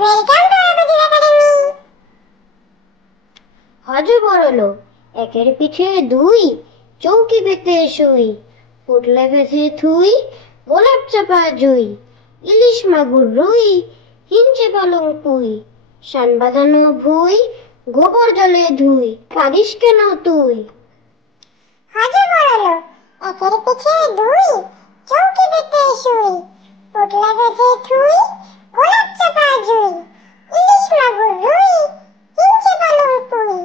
Welcome to আবাদির academy. হাজু বড়লো একের পিঠে দুই, চৌকি পেতে শুই, পুটলে বেঁধে থুই, গোলাপ চাপা জুই, ইলিশ মাগুর রুই, হিঞ্চে পালং পুই, শান বাঁধানো ভুই, গোবর জলে ধুই, কাঁদিস কেন তুই? হাজু বড়লো একের পিঠে দুই, চৌকি পেতে শুই, পুটলে বেঁধে থুই, গোলাপ চাপা জুই, ইলিশ মাগুর রুই, হিঞ্চে পালং পুই,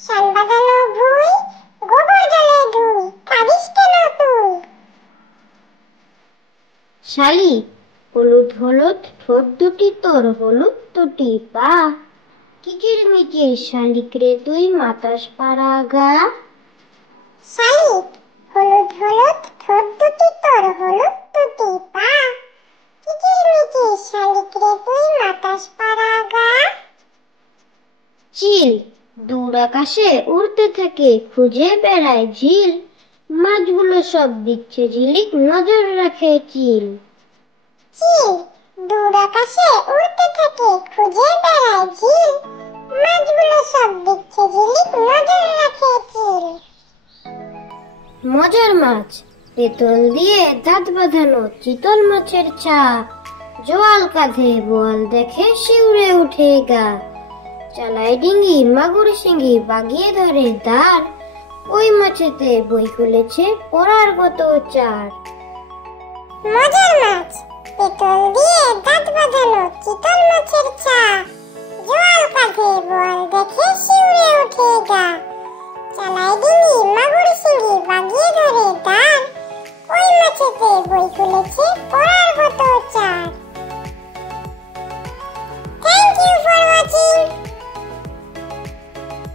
শান বাঁধানো ভুই, গোবর জলে ধুই, কাঁদিস কেন তুই? শালি হলুদ হলুদ ঠোঁট দুটি তোর হলুদ দুটি পা, কিচির মিচির শালিক রে তুই মাতাস পাড়া গা। শালিক হলুদ হলুদ ঠোঁট দুটি তোর হলুদ দুটি পা, কিচির মিচির শালিক রে তুই মাতাস পাড়া গা। চিল দূর আকাশে উড়তে থাকে, খুঁজে বেড়ায় ঝিল, মাছগুলো সব দিচ্ছে ঝিলিক, নজর রাখে চিল। চিল দূর আকাশে উড়তে থাকে, খুঁজে বেড়ায় ঝিল, মাছগুলো সব দিচ্ছে ঝিলিক, নজর রাখে চিল। মজার মাছ পেতল দিয়ে দাঁত বাঁধানো, চিতল মাছের ছাপ, জোয়াল কাঁধে বোয়াল দেখে শিউরে উঠে গা, চালায় ডিঙ্গি মাগুর শিঙ্গি বাগিয়ে ধরে দাঁড়, ওই মাছেতে বই খুলেছে পড়ার কত চার। মজার মাছ পেতল দিয়ে